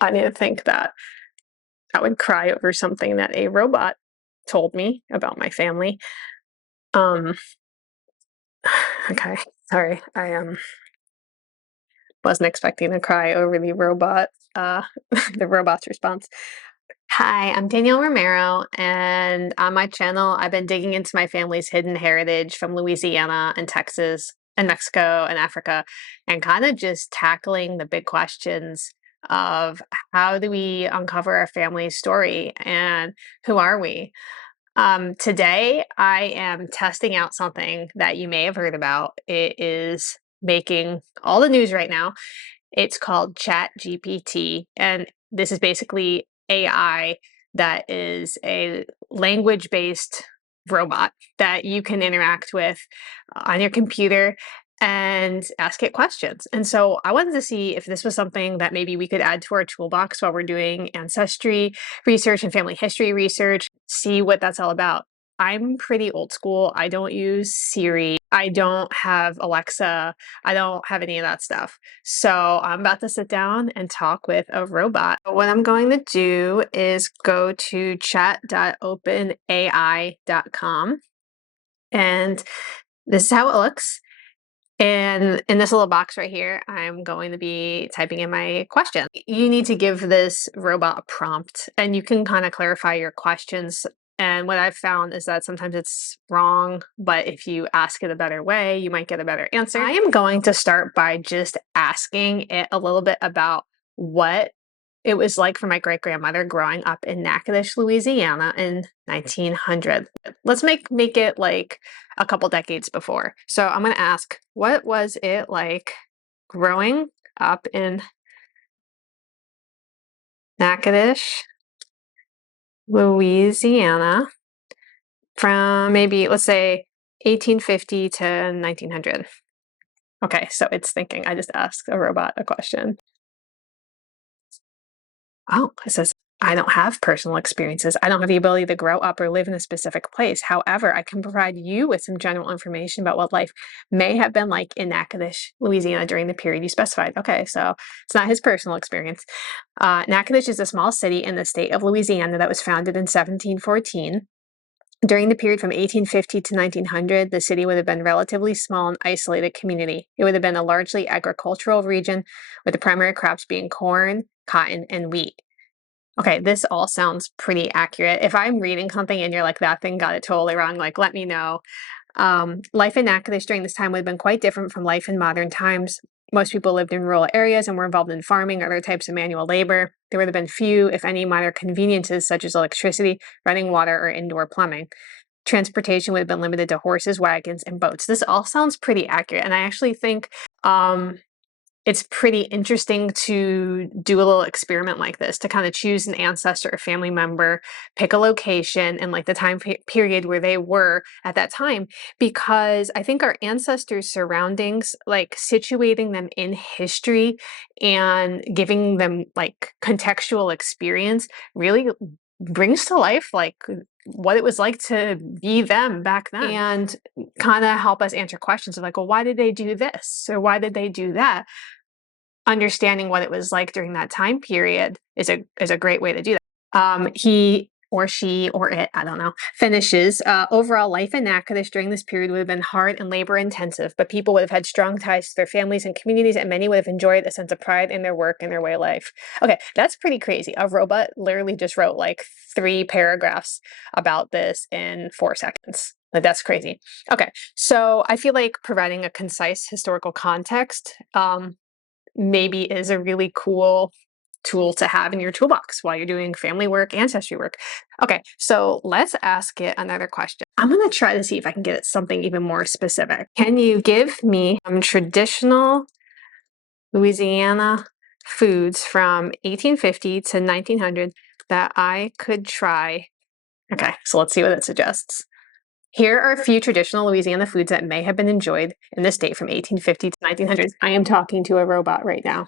I didn't think that I would cry over something that a robot told me about my family. Um, okay, sorry. I wasn't expecting to cry over the robot, the robot's response. Hi, I'm Danielle Romero, and on my channel, I've been digging into my family's hidden heritage from Louisiana and Texas and Mexico and Africa, and kind of just tackling the big questions of how do we uncover our family's story and who are we? Today, I am testing out something that you may have heard about. It is making all the news right now. It's called Chat GPT, and this is basically AI that is a language-based robot that you can interact with on your computer and ask it questions. And so I wanted to see if this was something that maybe we could add to our toolbox while we're doing ancestry research and family history research, see what that's all about. I'm pretty old school. I don't use Siri. I don't have Alexa. I don't have any of that stuff. So I'm about to sit down and talk with a robot. What I'm going to do is go to chat.openai.com, and this is how it looks. And in this little box right here, I'm going to be typing in my question. You need to give this robot a prompt, and you can kind of clarify your questions. And what I've found is that sometimes it's wrong, but if you ask it a better way, you might get a better answer. I am going to start by just asking it a little bit about what it was like for my great-grandmother growing up in Natchitoches, Louisiana in 1900. Let's make it like a couple decades before. So I'm going to ask, what was it like growing up in Natchitoches, Louisiana from maybe, let's say, 1850 to 1900? Okay, so it's thinking. I just asked a robot a question. Oh, it says, I don't have personal experiences. I don't have the ability to grow up or live in a specific place. However, I can provide you with some general information about what life may have been like in Natchitoches, Louisiana during the period you specified. Okay, so it's not his personal experience. Natchitoches is a small city in the state of Louisiana that was founded in 1714. During the period from 1850 to 1900, the city would have been a relatively small and isolated community. It would have been a largely agricultural region, with the primary crops being corn, cotton, and wheat. Okay, this all sounds pretty accurate. If I'm reading something and you're like, that thing got it totally wrong, like, let me know. Life in Natchitoches during this time would have been quite different from life in modern times. Most people lived in rural areas and were involved in farming or other types of manual labor. There would have been few, if any, minor conveniences such as electricity, running water, or indoor plumbing. Transportation would have been limited to horses, wagons, and boats. This all sounds pretty accurate, and I actually think it's pretty interesting to do a little experiment like this, to kind of choose an ancestor or family member, pick a location and like the time period where they were at that time, because I think our ancestors' surroundings, like situating them in history and giving them like contextual experience, really brings to life like what it was like to be them back then, and kind of help us answer questions of like, well, why did they do this or why did they do that? Understanding what it was like during that time period is a great way to do that. He or she or it, I don't know, finishes, overall life in Natchitoches during this period would have been hard and labor intensive, but people would have had strong ties to their families and communities, and many would have enjoyed a sense of pride in their work and their way of life. Okay, that's pretty crazy. A robot literally just wrote like 3 paragraphs about this in 4 seconds. Like, that's crazy. Okay, so I feel like providing a concise historical context maybe is a really cool tool to have in your toolbox while you're doing family work, ancestry work. Okay, so let's ask it another question. I'm going to try to see if I can get it something even more specific. Can you give me some traditional Louisiana foods from 1850 to 1900 that I could try? Okay, so let's see what it suggests. Here are a few traditional Louisiana foods that may have been enjoyed in the state from 1850 to 1900. I am talking to a robot right now.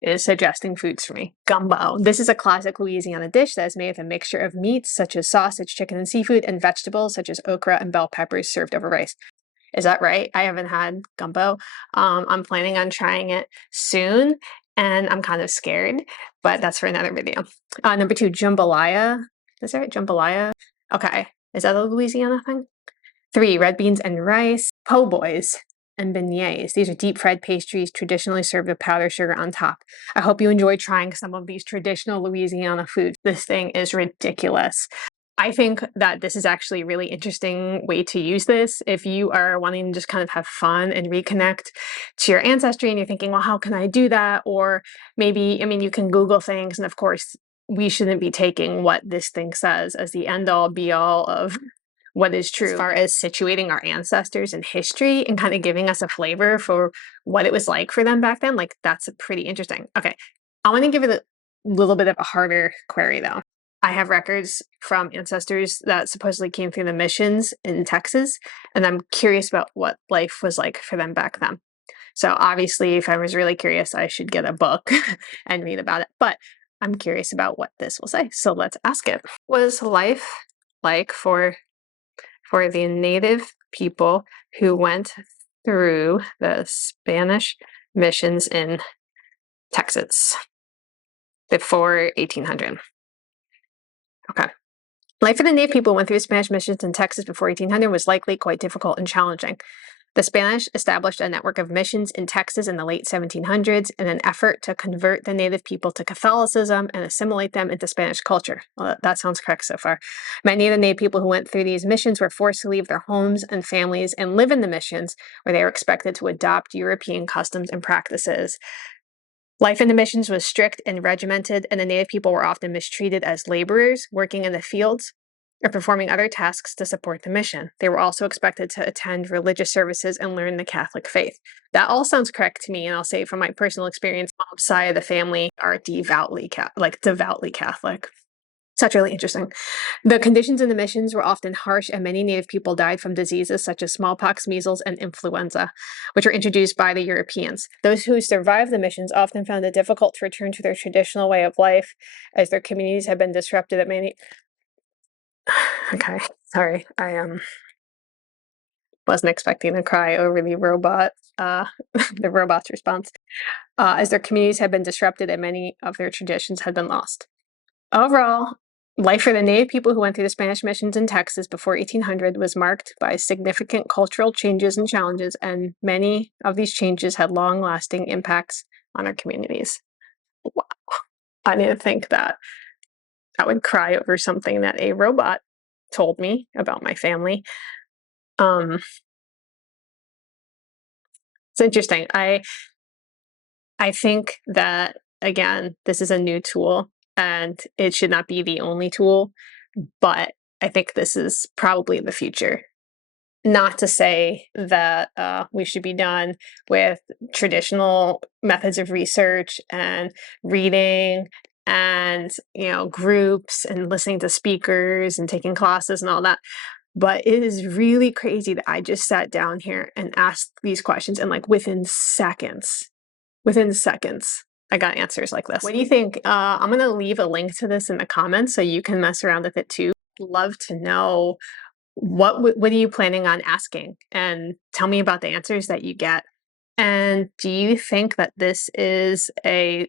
It is suggesting foods for me. Gumbo. This is a classic Louisiana dish that is made with a mixture of meats such as sausage, chicken, and seafood, and vegetables such as okra and bell peppers served over rice. Is that right? I haven't had gumbo. I'm planning on trying it soon, and I'm kind of scared, but that's for another video. Number 2, jambalaya. Is that right? Jambalaya? Okay. Is that a Louisiana thing? 3, red beans and rice. Po' boys and beignets. These are deep fried pastries traditionally served with powdered sugar on top. I hope you enjoy trying some of these traditional Louisiana foods. This thing is ridiculous. I think that this is actually a really interesting way to use this. If you are wanting to just kind of have fun and reconnect to your ancestry and you're thinking, well, how can I do that? Or maybe, I mean, you can Google things. And of course, we shouldn't be taking what this thing says as the end all be all of what is true as far as situating our ancestors in history and kind of giving us a flavor for what it was like for them back then. Like, that's pretty interesting. Okay. I want to give it a little bit of a harder query though. I have records from ancestors that supposedly came through the missions in Texas, and I'm curious about what life was like for them back then. So obviously, if I was really curious, I should get a book and read about it. But I'm curious about what this will say. So let's ask it. What is life like for the native people who went through the Spanish missions in Texas before 1800? Okay. Life for the native people who went through the Spanish missions in Texas before 1800 was likely quite difficult and challenging. The Spanish established a network of missions in Texas in the late 1700s in an effort to convert the native people to Catholicism and assimilate them into Spanish culture. Well, that sounds correct so far. Many of the native people who went through these missions were forced to leave their homes and families and live in the missions, where they were expected to adopt European customs and practices. Life in the missions was strict and regimented, and the native people were often mistreated as laborers working in the fields or performing other tasks to support the mission. They were also expected to attend religious services and learn the Catholic faith. That all sounds correct to me, and I'll say from my personal experience, mom's side of the family are devoutly Catholic. So that's really interesting. The conditions in the missions were often harsh, and many native people died from diseases such as smallpox, measles, and influenza, which were introduced by the Europeans. Those who survived the missions often found it difficult to return to their traditional way of life, as their communities had been disrupted at many. Okay, sorry, I wasn't expecting to cry over the robot, the robot's response, as their communities had been disrupted and many of their traditions had been lost. Overall, life for the native people who went through the Spanish missions in Texas before 1800 was marked by significant cultural changes and challenges, and many of these changes had long-lasting impacts on our communities. Wow. I didn't think that I would cry over something that a robot told me about my family. It's interesting. I think that, again, this is a new tool and it should not be the only tool, but I think this is probably the future. Not to say that we should be done with traditional methods of research and reading and, groups and listening to speakers and taking classes and all that. But it is really crazy that I just sat down here and asked these questions, and like within seconds, I got answers like this. What do you think? I'm going to leave a link to this in the comments so you can mess around with it too. Love to know what are you planning on asking, and tell me about the answers that you get. And do you think that this is a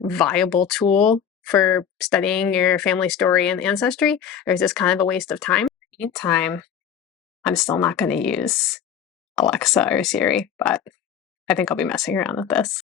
viable tool for studying your family story and ancestry, or is this kind of a waste of time? Meantime, I'm still not going to use Alexa or Siri, but I think I'll be messing around with this.